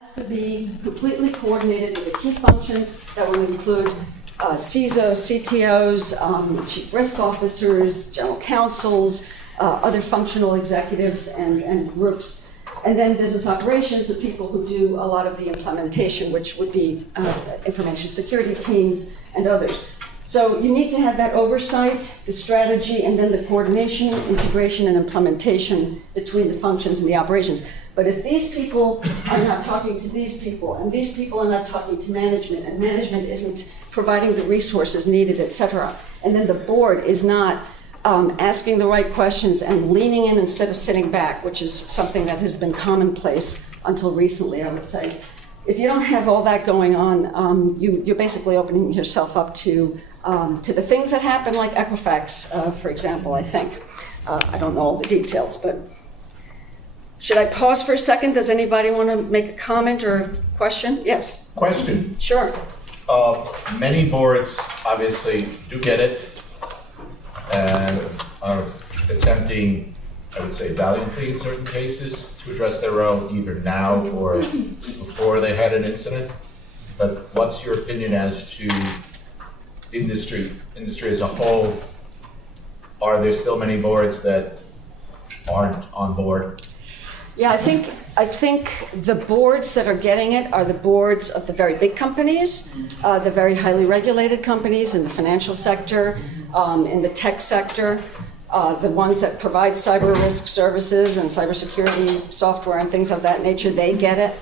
has to be completely coordinated with the key functions that will include CISOs, CTOs, chief risk officers, general counsels, other functional executives and groups, and then business operations, the people who do a lot of the implementation, which would be information security teams and others. So you need to have that oversight, the strategy, and then the coordination, integration, and implementation between the functions and the operations. But if these people are not talking to these people, and these people are not talking to management, and management isn't providing the resources needed, et cetera, and then the board is not asking the right questions and leaning in instead of sitting back, which is something that has been commonplace until recently, I would say. If you don't have all that going on, you're basically opening yourself up to the things that happen, like Equifax, for example, I think. I don't know all the details, but should I pause for a second? Does anybody want to make a comment or question? Yes? Question. Sure. Many boards obviously do get it and are attempting, I would say, valiantly in certain cases to address their role either now or before they had an incident. But what's your opinion as to industry as a whole? Are there still many boards that aren't on board? Yeah, I think the boards that are getting it are the boards of the very big companies, the very highly regulated companies in the financial sector, in the tech sector, the ones that provide cyber risk services and cybersecurity software and things of that nature. They get it.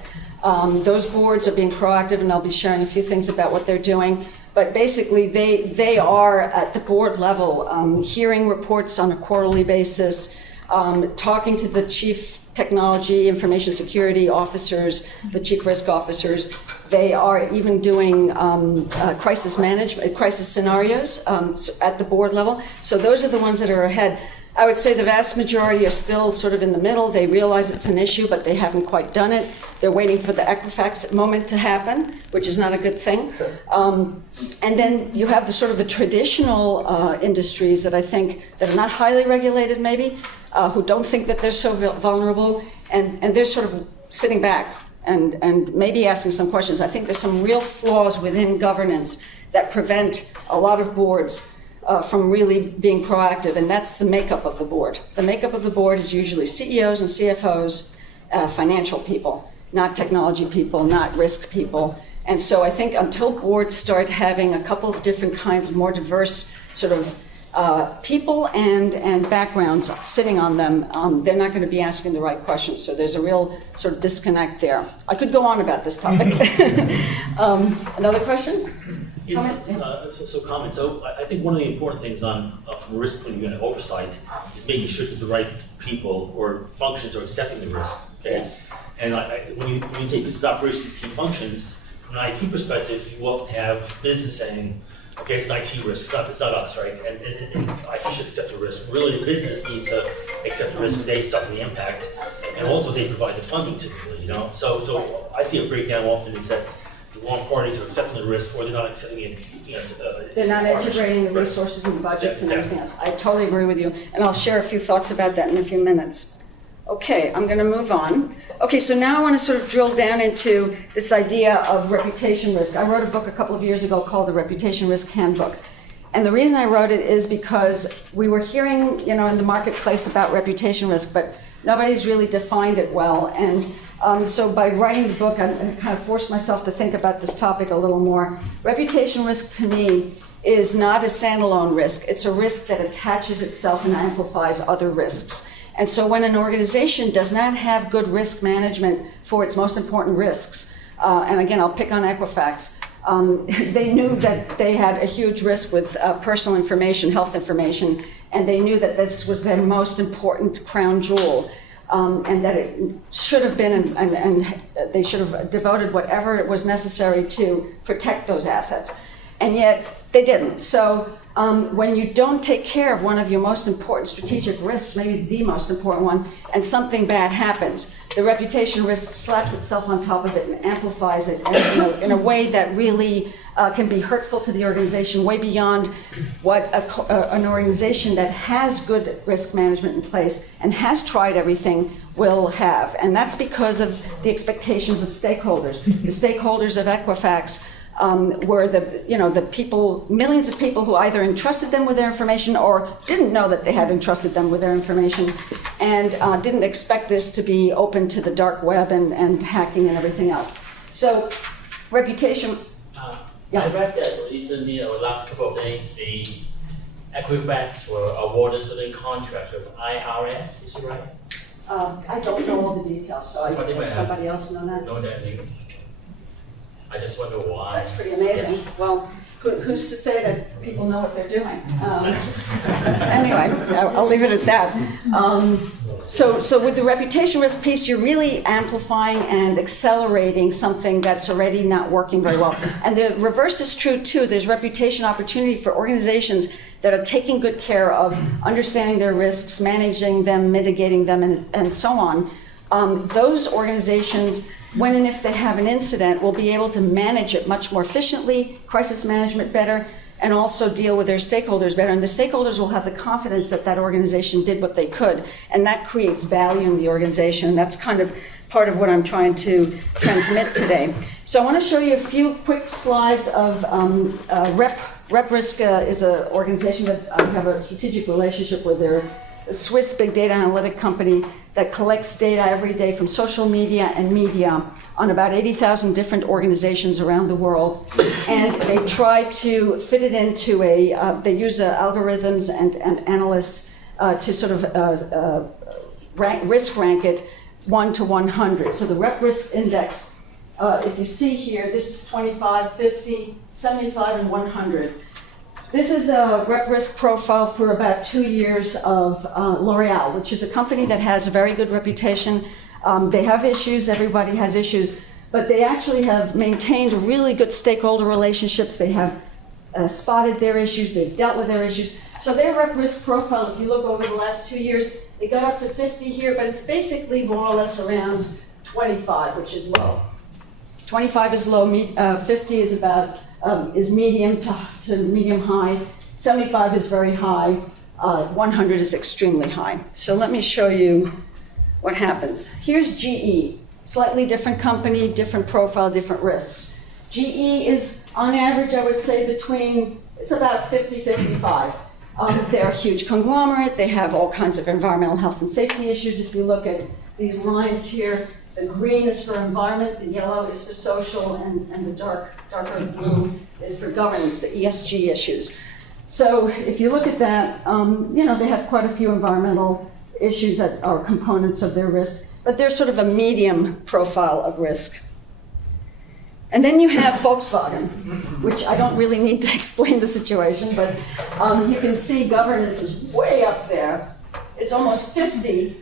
Those boards are being proactive, and I'll be sharing a few things about what they're doing. But basically, they are at the board level, hearing reports on a quarterly basis, talking to the chief technology, information security officers, the chief risk officers. They are even doing crisis management, crisis scenarios at the board level. So those are the ones that are ahead. I would say the vast majority are still sort of in the middle. They realize it's an issue, but they haven't quite done it. They're waiting for the Equifax moment to happen, which is not a good thing. And then you have the sort of the traditional industries that I think that are not highly regulated maybe, who don't think that they're so vulnerable, and they're sort of sitting back and maybe asking some questions. I think there's some real flaws within governance that prevent a lot of boards from really being proactive, and that's the makeup of the board. The makeup of the board is usually CEOs and CFOs, financial people, not technology people, not risk people. And so I think until boards start having a couple of different kinds of more diverse sort of people and backgrounds sitting on them, they're not going to be asking the right questions. So there's a real sort of disconnect there. I could go on about this topic. Another question? Comment. So I think one of the important things from a risk point of view and oversight is making sure that the right people or functions are accepting the risk. Okay. Yes. And when you take business operations key functions, from an IT perspective, you often have business saying, okay, it's an IT risk, it's not us, right? And IT should accept the risk. Really, the business needs to accept the risk. They suffer the impact, and also they provide the funding typically. So I see a breakdown often is that the wrong parties are accepting the risk, or they're not accepting it. They're not integrating the resources and the budgets and everything else. I totally agree with you, and I'll share a few thoughts about that in a few minutes. Okay, I'm going to move on. Okay, so now I want to sort of drill down into this idea of reputation risk. I wrote a book a couple of years ago called The Reputation Risk Handbook. And the reason I wrote it is because we were hearing, in the marketplace about reputation risk, but nobody's really defined it well. And so by writing the book, I kind of forced myself to think about this topic a little more. Reputation risk to me is not a standalone risk. It's a risk that attaches itself and amplifies other risks. And so when an organization does not have good risk management for its most important risks, and again, I'll pick on Equifax, they knew that they had a huge risk with personal information, health information, and they knew that this was their most important crown jewel, and that it should have been, and they should have devoted whatever it was necessary to protect those assets. And yet, they didn't. So when you don't take care of one of your most important strategic risks, maybe the most important one, and something bad happens, the reputation risk slaps itself on top of it and amplifies it in a way that really can be hurtful to the organization, way beyond what an organization that has good risk management in place and has tried everything will have. And that's because of the expectations of stakeholders. The stakeholders of Equifax were the people, millions of people who either entrusted them with their information or didn't know that they had entrusted them with their information and didn't expect this to be open to the dark web and hacking and everything else. So reputation. I read that recently, or last couple of days, the Equifax were awarded certain contracts with IRS, is it right? I don't know all the details, so I But they guess might have. somebody else know that. Know that name? I just wonder why. That's pretty amazing. Yes. Well, who's to say that people know what they're doing? Anyway, I'll leave it at that. So with the reputation risk piece, you're really amplifying and accelerating something that's already not working very well. And the reverse is true too. There's reputation opportunity for organizations that are taking good care of understanding their risks, managing them, mitigating them, and so on. Those organizations, when and if they have an incident, will be able to manage it much more efficiently, crisis management better, and also deal with their stakeholders better. And the stakeholders will have the confidence that that organization did what they could, and that creates value in the organization. That's kind of part of what I'm trying to transmit today. So I want to show you a few quick slides of RepRisk is an organization that I have a strategic relationship with. They're a Swiss big data analytic company that collects data every day from social media and media on about 80,000 different organizations around the world. And they try to fit it into they use algorithms and analysts to sort of risk rank it 1 to 100. So the RepRisk index, if you see here, this is 25, 50, 75, and 100. This is a RepRisk profile for about 2 years of L'Oreal, which is a company that has a very good reputation. They have issues, everybody has issues, but they actually have maintained really good stakeholder relationships. They have spotted their issues, they've dealt with their issues. So their RepRisk profile, if you look over the last 2 years, it got up to 50 here, but it's basically more or less around 25, which is low. 25 is low, 50 is about is medium to medium high, 75 is very high, 100 is extremely high. So let me show you what happens. Here's GE, slightly different company, different profile, different risks. GE is on average, I would say it's about 50, 55. They're a huge conglomerate, they have all kinds of environmental health and safety issues. If you look at these lines here, the green is for environment, the yellow is for social, and the darker blue is for governance, the ESG issues. So if you look at that, they have quite a few environmental issues that are components of their risk, but they're sort of a medium profile of risk. And then you have Volkswagen, which I don't really need to explain the situation, but you can see governance is way up there. It's almost 50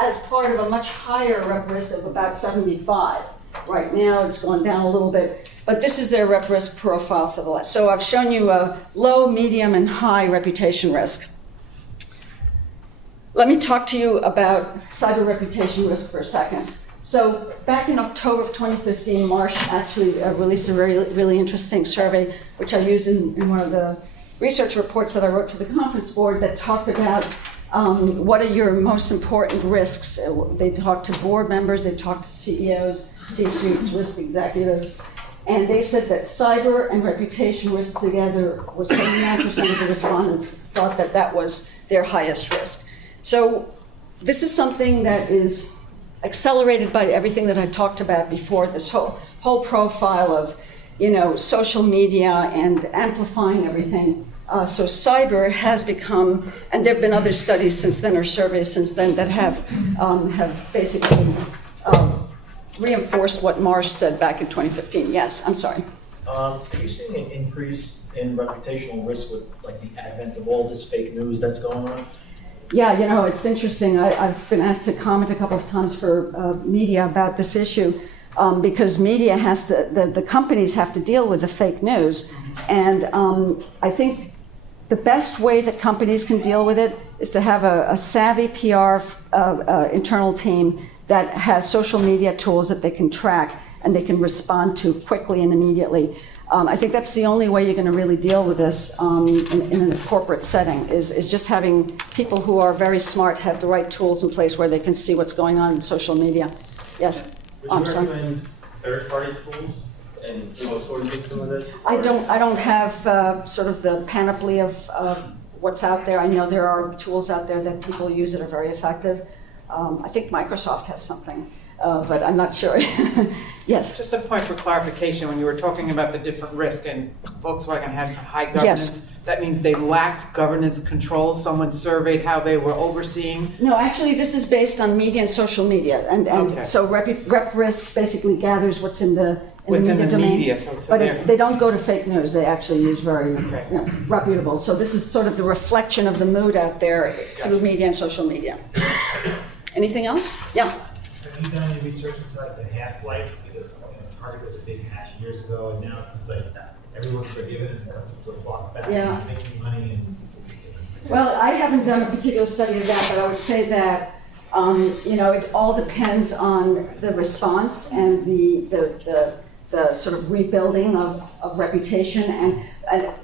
as part of a much higher RepRisk of about 75. Right now it's gone down a little bit, but this is their RepRisk profile for the last. So I've shown you a low, medium, and high reputation risk. Let me talk to you about cyber reputation risk for a second. So back in October of 2015, Marsh actually released a really interesting survey, which I used in one of the research reports that I wrote for the conference board that talked about what are your most important risks. They talked to board members, they talked to CEOs, C-suites, risk executives, and they said that cyber and reputation risk together was 79% of the respondents thought that that was their highest risk. So this is something that is accelerated by everything that I talked about before, this whole profile of, social media and amplifying everything. So cyber has become, and there have been other studies since then, or surveys since then, that have basically reinforced what Marsh said back in 2015. Yes, I'm sorry. Are you seeing an increase in reputational risk with the advent of all this fake news that's going on? Yeah, it's interesting. I've been asked to comment a couple of times for media about this issue because media the companies have to deal with the fake news. And I think the best way that companies can deal with it is to have a savvy PR internal team that has social media tools that they can track and they can respond to quickly and immediately. I think that's the only way you're going to really deal with this in a corporate setting, is just having people who are very smart have the right tools in place where they can see what's going on in social media. Yes? I'm Would you sorry. recommend third-party tools and outsourcing some of this? I don't have sort of the panoply of what's out there. I know there are tools out there that people use that are very effective. I think Microsoft has something, but I'm not sure. Yes. Just a point for clarification, when you were talking about the different risk and Volkswagen had high governance, that means they lacked governance control? Someone surveyed how they were overseeing? No, actually, this is based on media and social media, and Okay. so Rep Risk basically gathers what's in the media domain. But they don't go to fake news. They actually use very reputable. So this is sort of the reflection of the mood out there through media and social media. Anything else? Yeah. Have you done any research into like the half-life? Because Target was a big hash years ago, and now it seems like everyone's forgiven and customers will flock back Yeah. and making money. And Well, I haven't done a particular study of that, but I would say that it all depends on the response and the sort of rebuilding of reputation. And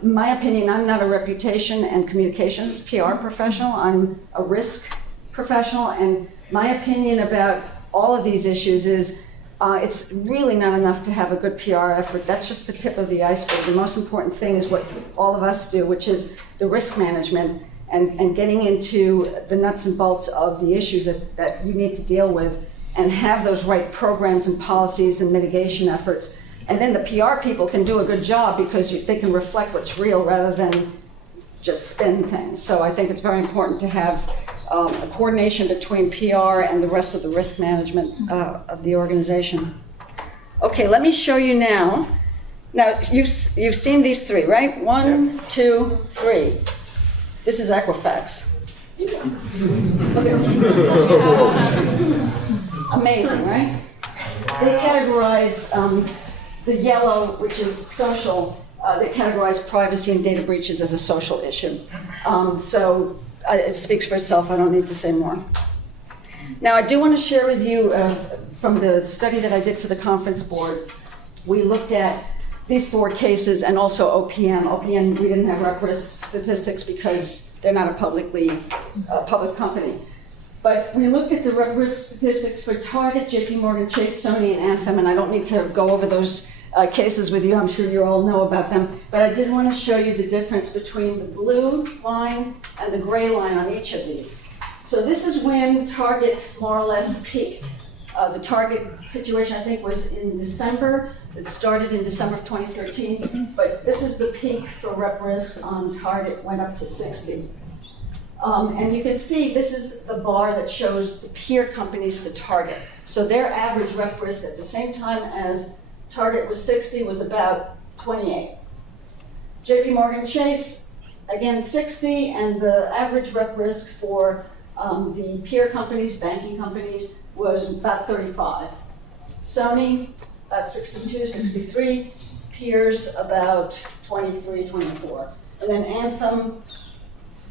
in my opinion, I'm not a reputation and communications PR professional. I'm a risk professional, and my opinion about all of these issues is it's really not enough to have a good PR effort. That's just the tip of the iceberg. The most important thing is what all of us do, which is the risk management and getting into the nuts and bolts of the issues that you need to deal with, and have those right programs and policies and mitigation efforts. And then the PR people can do a good job because they can reflect what's real rather than just spin things. So I think it's very important to have a coordination between PR and the rest of the risk management of the organization. Okay, let me show you now. Now, you've seen these three, right? 1, 2, 3. This is Equifax. Amazing, right? They categorize the yellow, which is social, they categorize privacy and data breaches as a social issue. So it speaks for itself. I don't need to say more. Now, I do want to share with you from the study that I did for the conference board, we looked at these 4 cases and also OPM. OPM, we didn't have rep risk statistics because they're not a public company. But we looked at the rep risk statistics for Target, JP Morgan Chase, Sony, and Anthem, and I don't need to go over those cases with you. I'm sure you all know about them. But I did want to show you the difference between the blue line and the gray line on each of these. So this is when Target more or less peaked. The Target situation, I think, was in December. It started in December of 2013. But this is the peak for rep risk on Target, went up to 60. And you can see this is the bar that shows the peer companies to Target. So their average rep risk at the same time as Target was 60 was about 28. JP Morgan Chase, again 60, and the average rep risk for the peer companies, banking companies, was about 35. Sony, about 62, 63. Peers, about 23, 24. And then Anthem,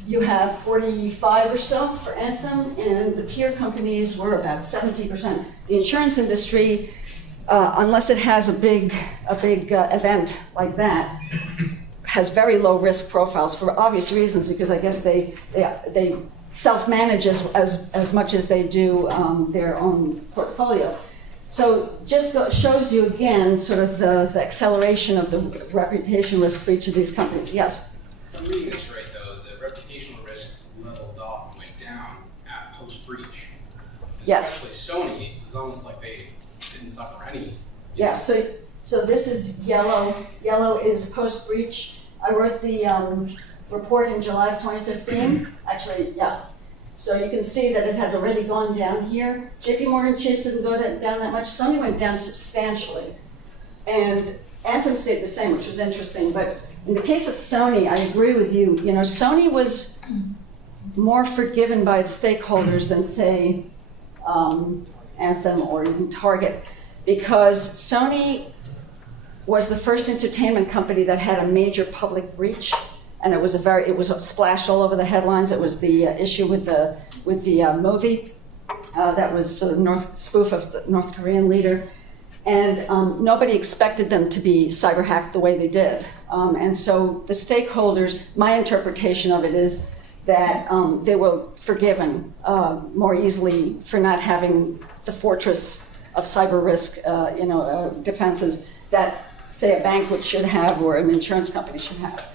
you have 45 or so for Anthem, and the peer companies were about 70%. The insurance industry, unless it has a big event like that, has very low risk profiles for obvious reasons, because I guess they self-manage as much as they do their own portfolio. So just shows you again sort of the acceleration of the reputation risk for each of these companies. Yes? I'm reading this right, though. The reputational risk leveled off, went down at post-breach. Yes. Especially Sony, it was almost like they didn't suffer any. Yeah, so this is yellow. Yellow is post-breach. I wrote the report in July of 2015. Actually, yeah. So you can see that it had already gone down here. JP Morgan Chase didn't go down that much. Sony went down substantially. And Anthem stayed the same, which was interesting. But in the case of Sony, I agree with you. You know, Sony was more forgiven by its stakeholders than, say, Anthem or even Target, because Sony was the first entertainment company that had a major public breach, and it was splashed all over the headlines. It was the issue with the movie that was a spoof of the North Korean leader. And nobody expected them to be cyber hacked the way they did. And so the stakeholders, my interpretation of it is that they were forgiven more easily for not having the fortress of cyber risk, defenses that, say, a bank should have or an insurance company should have.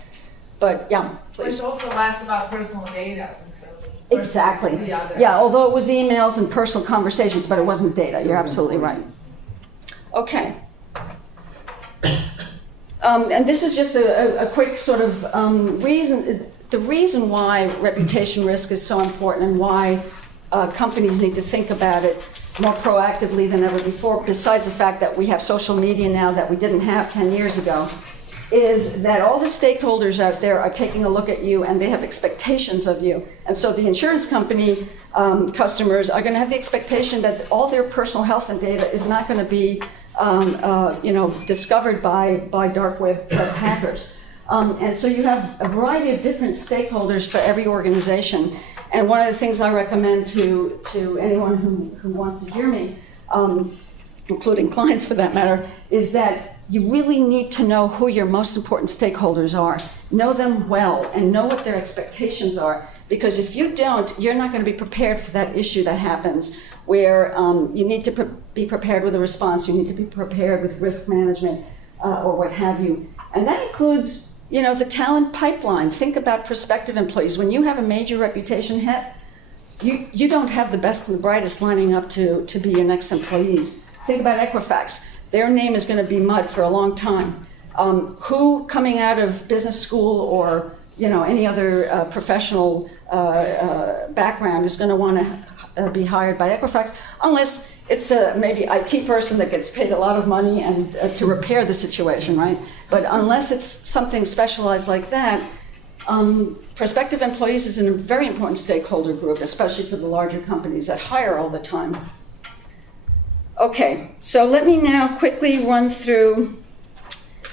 But yeah, please. Which also asks about personal data. So Exactly. the other. Yeah, although it was emails and personal conversations, but it wasn't data. You're absolutely right. Okay. And this is just a quick sort of reason. The reason why reputation risk is so important and why companies need to think about it more proactively than ever before, besides the fact that we have social media now that we didn't have 10 years ago, is that all the stakeholders out there are taking a look at you and they have expectations of you. And so the insurance company customers are going to have the expectation that all their personal health and data is not going to be discovered by dark web hackers. And so you have a variety of different stakeholders for every organization. And one of the things I recommend to anyone who wants to hear me, including clients for that matter, is that you really need to know who your most important stakeholders are. Know them well and know what their expectations are. Because if you don't, you're not going to be prepared for that issue that happens where you need to be prepared with a response, you need to be prepared with risk management or what have you. And that includes, the talent pipeline. Think about prospective employees. When you have a major reputation hit, you don't have the best and the brightest lining up to be your next employees. Think about Equifax. Their name is going to be mud for a long time. Who coming out of business school or any other professional background is going to want to be hired by Equifax, unless it's a maybe IT person that gets paid a lot of money and to repair the situation, right? But unless it's something specialized like that, prospective employees is a very important stakeholder group, especially for the larger companies that hire all the time. Okay, so let me now quickly run through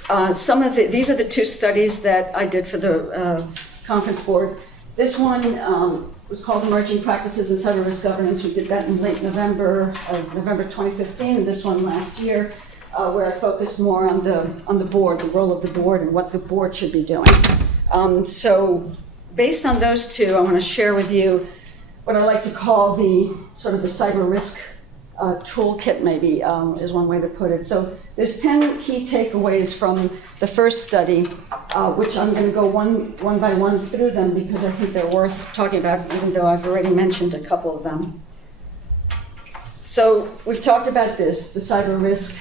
these are the two studies that I did for the conference board. This one was called Emerging Practices in Cyber Risk Governance. We did that in late November 2015, and this one last year, where I focused more on the board, the role of the board, and what the board should be doing. So based on those two, I want to share with you what I like to call the cyber risk toolkit, maybe, is one way to put it. So there's 10 key takeaways from the first study, which I'm going to go one by one through them because I think they're worth talking about, even though I've already mentioned a couple of them. So we've talked about this, the cyber risk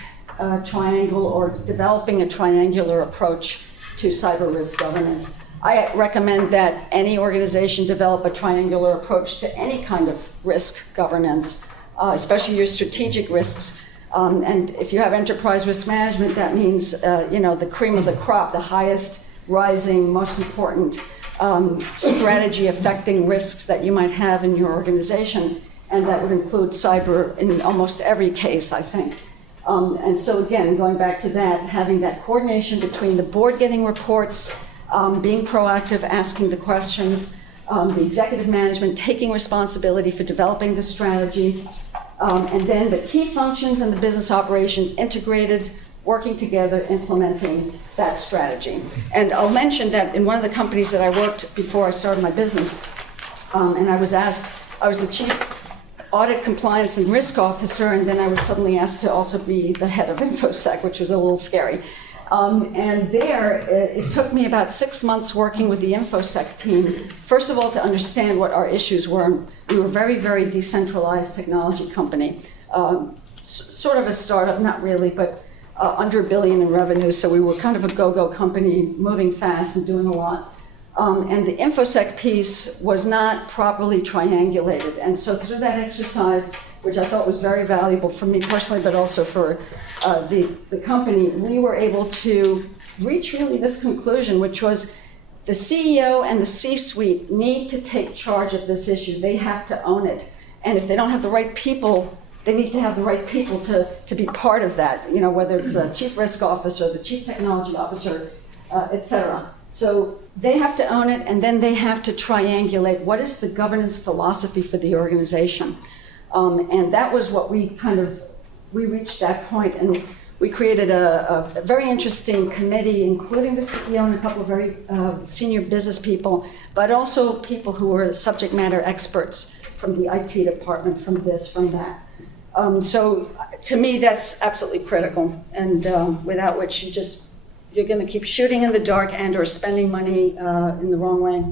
triangle, or developing a triangular approach to cyber risk governance. I recommend that any organization develop a triangular approach to any kind of risk governance, especially your strategic risks. And if you have enterprise risk management, that means the cream of the crop, the highest rising, most important strategy affecting risks that you might have in your organization. And that would include cyber in almost every case, I think. And so again, going back to that, having that coordination between the board getting reports, being proactive, asking the questions, the executive management taking responsibility for developing the strategy, and then the key functions and the business operations integrated, working together, implementing that strategy. And I'll mention that in one of the companies that I worked before I started my business, and I was the chief audit, compliance, and risk officer, and then I was suddenly asked to also be the head of InfoSec, which was a little scary. And there, it took me about 6 months working with the InfoSec team, first of all, to understand what our issues were. We were a very, very decentralized technology company, sort of a startup, not really, but under $1 billion in revenue, so we were kind of a go-go company, moving fast and doing a lot. And the InfoSec piece was not properly triangulated. And so through that exercise, which I thought was very valuable for me personally, but also for the company, we were able to reach really this conclusion, which was the CEO and the C-suite need to take charge of this issue. They have to own it. And if they don't have the right people, they need to have the right people to be part of that, whether it's the chief risk officer, the chief technology officer, et cetera. So they have to own it, and then they have to triangulate what is the governance philosophy for the organization. And that was what we kind of we reached that point, and we created a very interesting committee, including the CEO and a couple of very senior business people, but also people who were subject matter experts from the IT department, from this, from that. So to me, that's absolutely critical, and without which you're going to keep shooting in the dark and or spending money in the wrong way.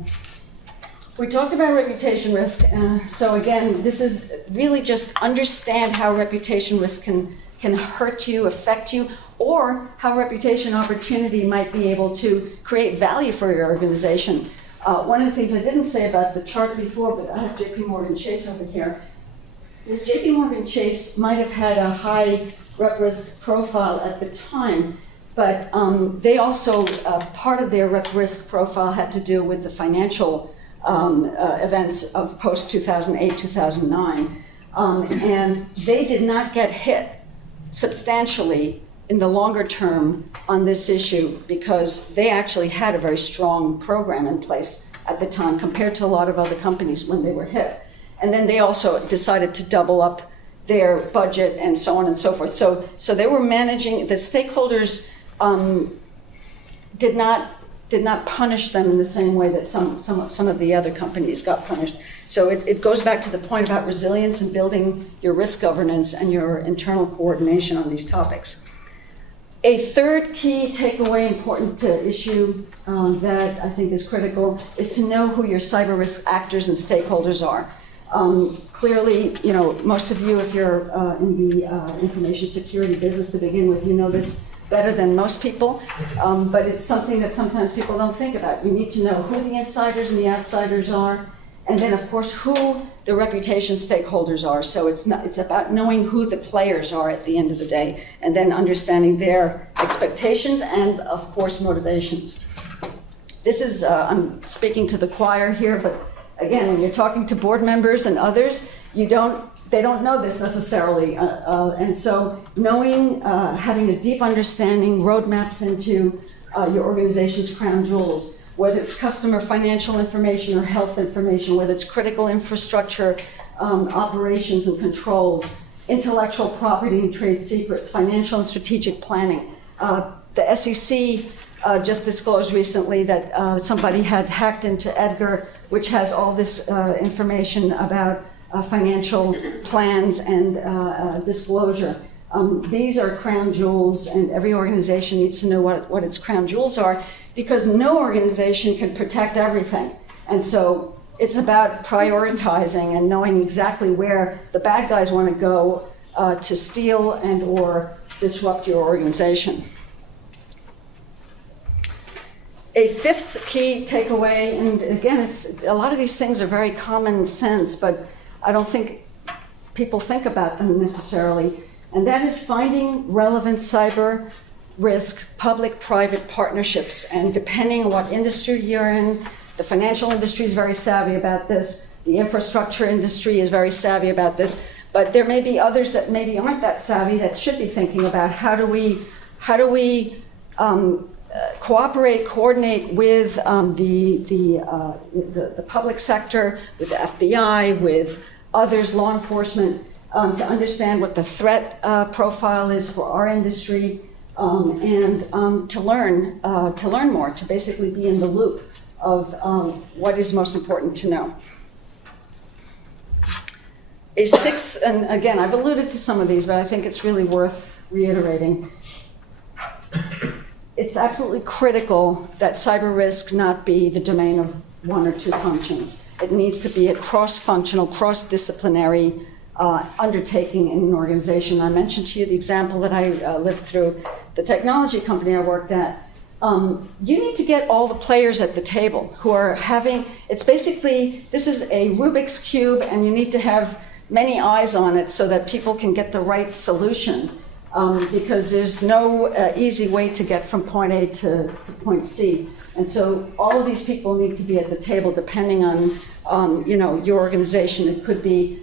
We talked about reputation risk. So again, this is really just understand how reputation risk can hurt you, affect you, or how reputation opportunity might be able to create value for your organization. One of the things I didn't say about the chart before, but I have JP Morgan Chase over here, is JP Morgan Chase might have had a high rep risk profile at the time, but they also, part of their rep risk profile had to do with the financial events of post-2008, 2009. And they did not get hit substantially in the longer term on this issue because they actually had a very strong program in place at the time compared to a lot of other companies when they were hit. And then they also decided to double up their budget and so on and so forth. So they were managing, the stakeholders did not punish them in the same way that some of the other companies got punished. So it goes back to the point about resilience and building your risk governance and your internal coordination on these topics. A third key takeaway, important issue that I think is critical, is to know who your cyber risk actors and stakeholders are. Clearly, most of you, if you're in the information security business to begin with, you know this better than most people, but it's something that sometimes people don't think about. You need to know who the insiders and the outsiders are, and then of course who the reputation stakeholders are. So it's about knowing who the players are at the end of the day, and then understanding their expectations and of course motivations. This is, I'm speaking to the choir here, but again, when you're talking to board members and others, they don't know this necessarily. And so knowing, having a deep understanding, roadmaps into your organization's crown jewels, whether it's customer financial information or health information, whether it's critical infrastructure, operations and controls, intellectual property and trade secrets, financial and strategic planning. The SEC just disclosed recently that somebody had hacked into Edgar, which has all this information about financial plans and disclosure. These are crown jewels, and every organization needs to know what its crown jewels are, because no organization can protect everything. And so it's about prioritizing and knowing exactly where the bad guys want to go to steal and or disrupt your organization. A fifth key takeaway, and again, a lot of these things are very common sense, but I don't think people think about them necessarily, and that is finding relevant cyber risk public-private partnerships. And depending on what industry you're in, the financial industry is very savvy about this, the infrastructure industry is very savvy about this, but there may be others that maybe aren't that savvy that should be thinking about how do we cooperate, coordinate with the public sector, with the FBI, with others, law enforcement, to understand what the threat profile is for our industry, and to learn more, to basically be in the loop of what is most important to know. A sixth, and again, I've alluded to some of these, but I think it's really worth reiterating. It's absolutely critical that cyber risk not be the domain of one or two functions. It needs to be a cross-functional, cross-disciplinary undertaking in an organization. I mentioned to you the example that I lived through, the technology company I worked at. You need to get all the players at the table who are having, it's basically, this is a Rubik's Cube, and you need to have many eyes on it so that people can get the right solution. Because there's no easy way to get from point A to point C. And so all of these people need to be at the table depending on your organization. It could be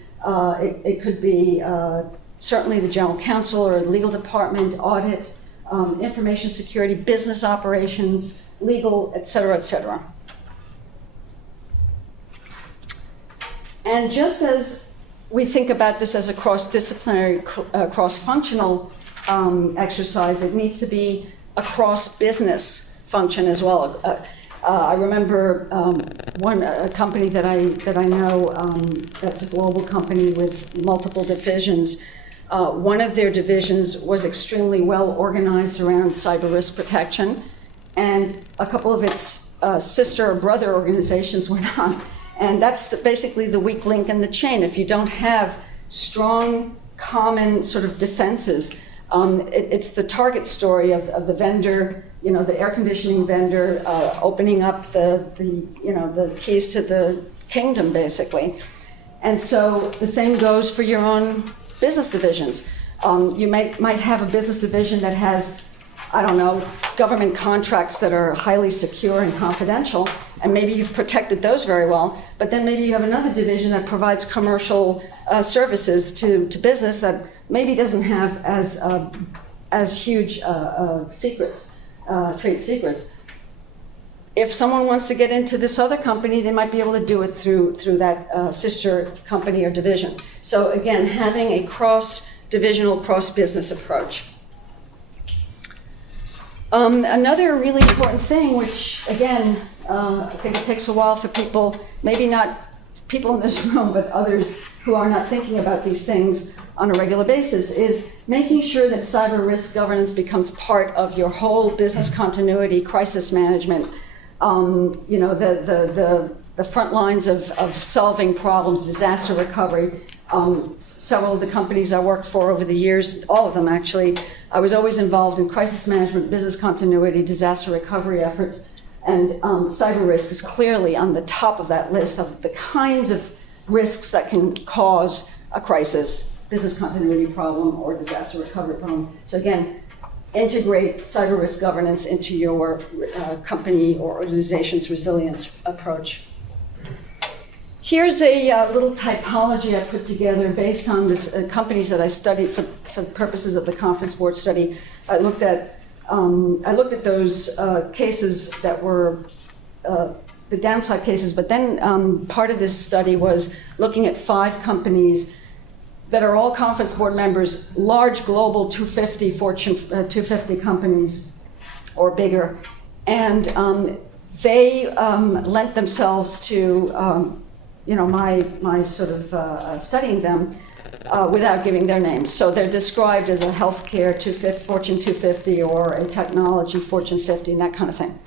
certainly the general counsel or the legal department, audit, information security, business operations, legal, et cetera, et cetera. And just as we think about this as a cross-disciplinary, cross-functional exercise, it needs to be a cross-business function as well. I remember a company that I know that's a global company with multiple divisions. One of their divisions was extremely well organized around cyber risk protection, and a couple of its sister or brother organizations were not. And that's basically the weak link in the chain. If you don't have strong, common sort of defenses, it's the Target story of the vendor, the air conditioning vendor opening up the keys to the kingdom, basically. And so the same goes for your own business divisions. You might have a business division that has, I don't know, government contracts that are highly secure and confidential, and maybe you've protected those very well, but then maybe you have another division that provides commercial services to business that maybe doesn't have as huge secrets, trade secrets. If someone wants to get into this other company, they might be able to do it through that sister company or division. So again, having a cross-divisional, cross-business approach. Another really important thing, which again, I think it takes a while for people, maybe not people in this room, but others who are not thinking about these things on a regular basis, is making sure that cyber risk governance becomes part of your whole business continuity, crisis management, the front lines of solving problems, disaster recovery. Several of the companies I worked for over the years, all of them actually, I was always involved in crisis management, business continuity, disaster recovery efforts, and cyber risk is clearly on the top of that list of the kinds of risks that can cause a crisis, business continuity problem, or disaster recovery problem. So again, integrate cyber risk governance into your company or organization's resilience approach. Here's a little typology I put together based on this companies that I studied for the purposes of the conference board study. I looked at those cases that were the downside cases, but then part of this study was looking at 5 companies that are all conference board members, large global 250 Fortune 250 companies or bigger, and they lent themselves to my sort of studying them without giving their names. So they're described as a healthcare Fortune 250 or a technology Fortune 50 and that kind of thing.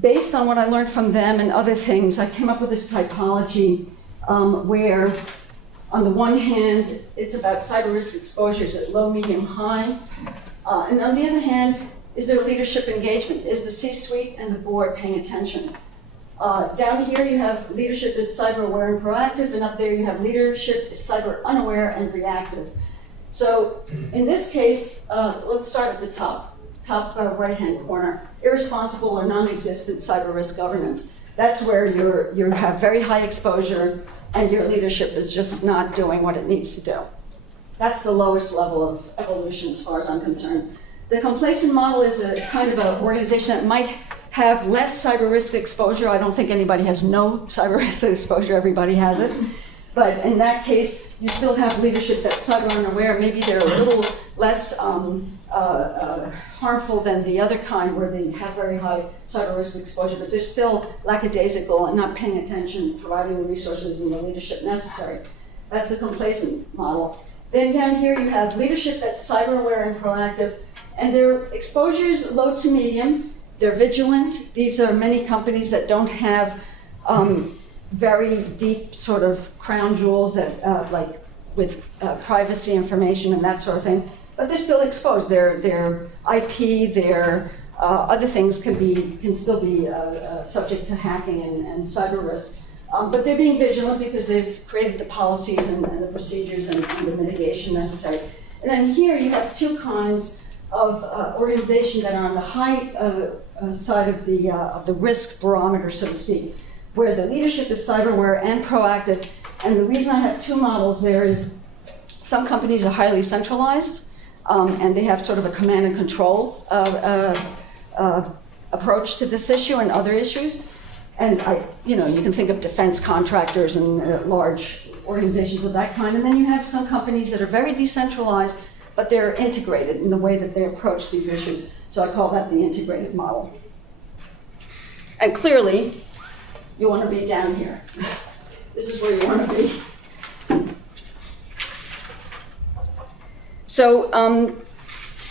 Based on what I learned from them and other things, I came up with this typology where on the one hand, it's about cyber risk exposures at low, medium, high. And on the other hand, is there leadership engagement? Is the C-suite and the board paying attention? Down here you have leadership is cyber aware and proactive, and up there you have leadership is cyber unaware and reactive. So in this case, let's start at the top right-hand corner, irresponsible or non-existent cyber risk governance. That's where you have very high exposure and your leadership is just not doing what it needs to do. That's the lowest level of evolution as far as I'm concerned. The complacent model is a kind of an organization that might have less cyber risk exposure. I don't think anybody has no cyber risk exposure, everybody has it. But in that case, you still have leadership that's cyber unaware. Maybe they're a little less harmful than the other kind where they have very high cyber risk exposure, but they're still lackadaisical and not paying attention, providing the resources and the leadership necessary. That's a complacent model. Then down here you have leadership that's cyber aware and proactive, and their exposures low to medium. They're vigilant. These are many companies that don't have very deep sort of crown jewels that like with privacy information and that sort of thing, but they're still exposed. Their IP, their other things can still be subject to hacking and cyber risk. But they're being vigilant because they've created the policies and the procedures and the mitigation necessary. And then here you have 2 kinds of organization that are on the high side of the risk barometer, so to speak, where the leadership is cyber aware and proactive. And the reason I have 2 models there is some companies are highly centralized and they have sort of a command and control approach to this issue and other issues. And you can think of defense contractors and large organizations of that kind. And then you have some companies that are very decentralized, but they're integrated in the way that they approach these issues. So I call that the integrated model. And clearly, you want to be down here. This is where you want to be. So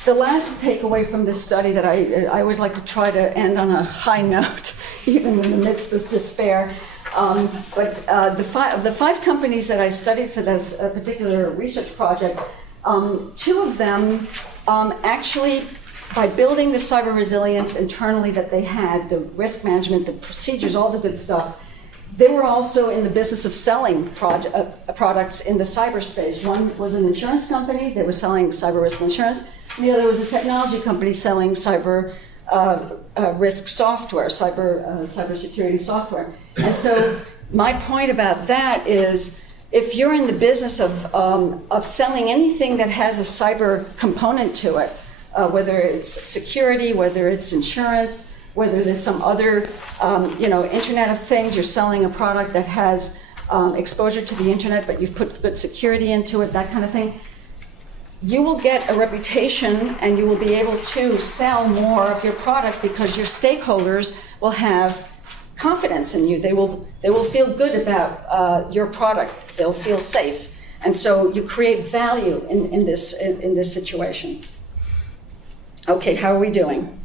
the last takeaway from this study that I always like to try to end on a high note, even in the midst of despair. But the five companies that I studied for this particular research project, two of them actually, by building the cyber resilience internally that they had, the risk management, the procedures, all the good stuff, they were also in the business of selling products in the cyberspace. One was an insurance company, they were selling cyber risk insurance. And the other was a technology company selling cyber risk software, cybersecurity software. And so my point about that is, if you're in the business of selling anything that has a cyber component to it, whether it's security, whether it's insurance, whether there's some other, Internet of Things, you're selling a product that has exposure to the internet, but you've put good security into it, that kind of thing, you will get a reputation and you will be able to sell more of your product because your stakeholders will have confidence in you. They will feel good about your product. They'll feel safe. And so you create value in this situation. Okay, how are we doing?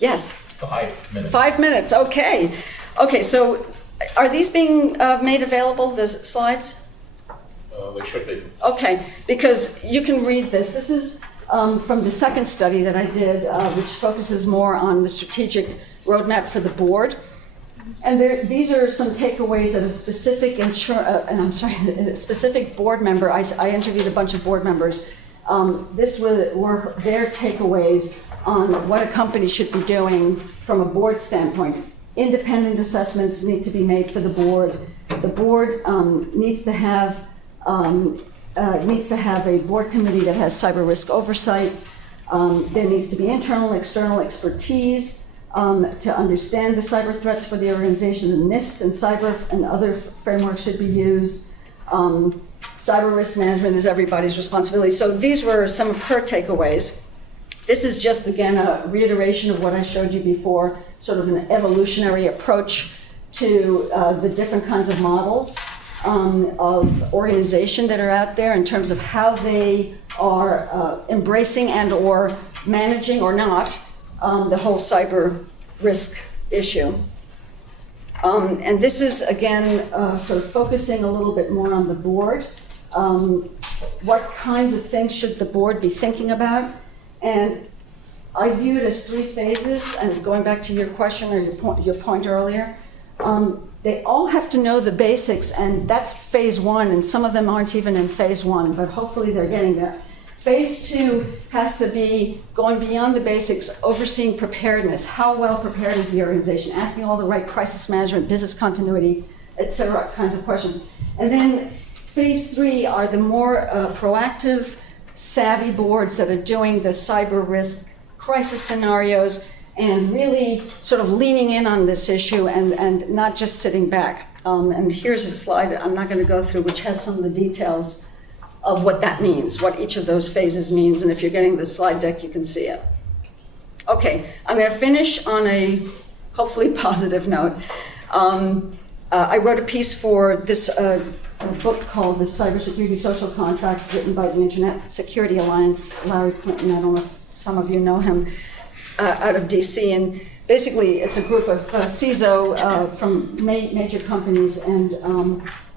Yes? 5 minutes. 5 minutes, okay. Okay, so are these being made available, the slides? They should be. Okay, because you can read this. This is from the second study that I did, which focuses more on the strategic roadmap for the board. And these are some takeaways that a specific specific board member, I interviewed a bunch of board members. This were their takeaways on what a company should be doing from a board standpoint. Independent assessments need to be made for the board. The board needs to have a board committee that has cyber risk oversight. There needs to be internal, external expertise to understand the cyber threats for the organization. The NIST and cyber and other frameworks should be used. Cyber risk management is everybody's responsibility. So these were some of her takeaways. This is just, again, a reiteration of what I showed you before, sort of an evolutionary approach to the different kinds of models of organization that are out there in terms of how they are embracing and or managing or not the whole cyber risk issue. And this is, again, sort of focusing a little bit more on the board. What kinds of things should the board be thinking about? And I view it as 3 phases, and going back to your question or your point earlier, they all have to know the basics, and that's phase 1, and some of them aren't even in phase 1, but hopefully they're getting there. Phase 2 has to be going beyond the basics, overseeing preparedness. How well prepared is the organization? Asking all the right crisis management, business continuity, et cetera, kinds of questions. And then phase 3 are the more proactive, savvy boards that are doing the cyber risk crisis scenarios and really sort of leaning in on this issue and not just sitting back. And here's a slide I'm not going to go through, which has some of the details of what that means, what each of those phases means. And if you're getting the slide deck, you can see it. Okay, I'm going to finish on a hopefully positive note. I wrote a piece for this a book called The Cybersecurity Social Contract, written by the Internet Security Alliance, Larry Clinton. I don't know if some of you know him, out of DC. And basically, it's a group of CISO from major companies. And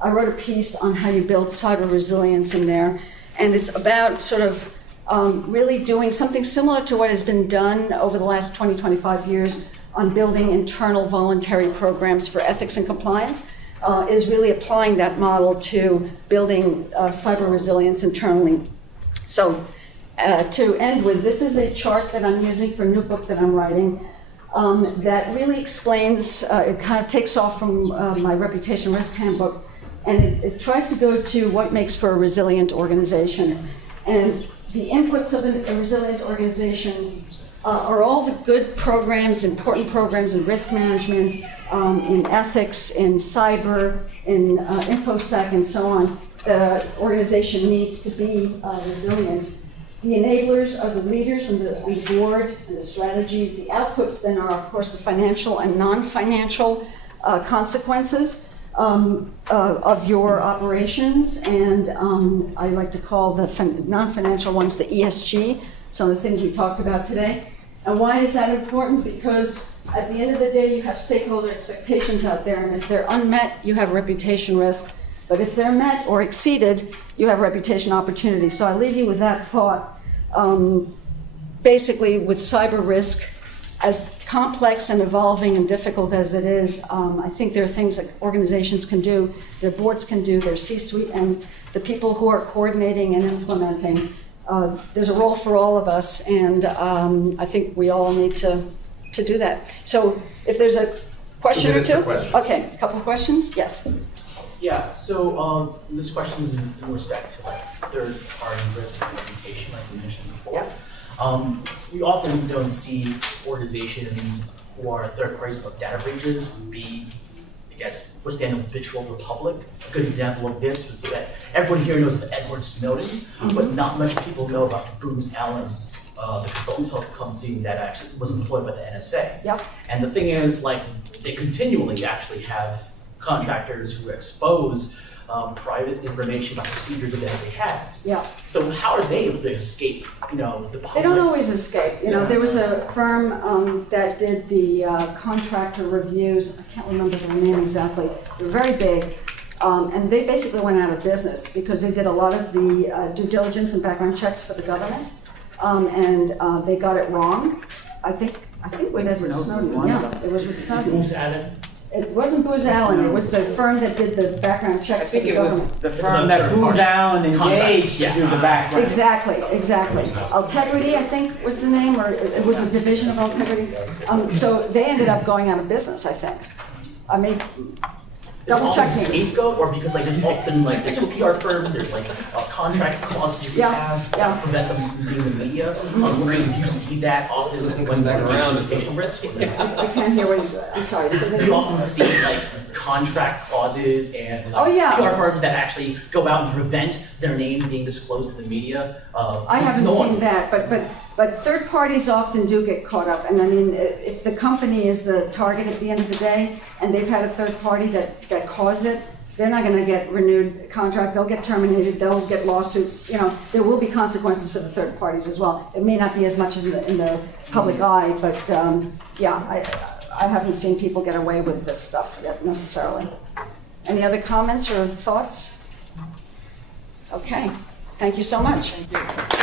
I wrote a piece on how you build cyber resilience in there. And it's about sort of really doing something similar to what has been done over the last 20, 25 years on building internal voluntary programs for ethics and compliance, is really applying that model to building cyber resilience internally. So to end with, this is a chart that I'm using for a new book that I'm writing that really explains, it kind of takes off from my Reputation Risk Handbook, and it tries to go to what makes for a resilient organization. And the inputs of a resilient organization are all the good programs, important programs in risk management, in ethics, in cyber, in InfoSec, and so on. The organization needs to be resilient. The enablers are the leaders and the board and the strategy. The outputs then are, of course, the financial and non-financial consequences of your operations. And I like to call the non-financial ones the ESG, some of the things we talked about today. And why is that important? Because at the end of the day, you have stakeholder expectations out there, and if they're unmet, you have reputation risk. But if they're met or exceeded, you have reputation opportunity. So I leave you with that thought. Basically, with cyber risk, as complex and evolving and difficult as it is, I think there are things that organizations can do, their boards can do, their C-suite, and the people who are coordinating and implementing. There's a role for all of us, and I think we all need to do that. So if there's a question or two? Okay, a couple of questions? Yes. Yeah, so this question is in respect to like third-party risk and reputation, like you mentioned before. Yeah. We often don't see organizations who are third parties of data breaches be, I guess, withstand a habitual for the public. A good example of this was that everyone here knows of Edward Snowden, but not much people know about Booz Allen, the consulting company that actually was employed by the NSA. Yep. And the thing is, like, they continually actually have contractors who expose private information about procedures that the NSA has. Yeah. So how are they able to escape, the public? They don't always escape. There was a firm that did the contractor reviews. I can't remember their name exactly. They're very big. And they basically went out of business because they did a lot of the due diligence and background checks for the government. And they got it wrong. I think with Edward Snowden. Yeah, it was with Snowden. Booz Allen. It wasn't Booz Allen. It was the firm that did the background checks for the government. The firm that Booz Allen engaged to do the background. Exactly. Integrity, I think, was the name, or it was a division of Integrity. So they ended up going out of business, I think. I mean, double check me. Scapegoat, or because like there's often like there's PR firms, there's like contract clauses you can have that prevent them from being in the media. I was wondering if you see that often when back around reputation risk. I can't hear what I'm sorry. So You often see like contract clauses and Oh, yeah. PR firms that actually go out and prevent their name being disclosed to the media. I haven't seen that, but third parties often do get caught up. And I mean, if the company is the target at the end of the day, and they've had a third party that caused it, they're not going to get renewed contract. They'll get terminated. They'll get lawsuits. There will be consequences for the third parties as well. It may not be as much as in the public eye, but yeah, I haven't seen people get away with this stuff yet necessarily. Any other comments or thoughts? Okay, thank you so much. Thank you.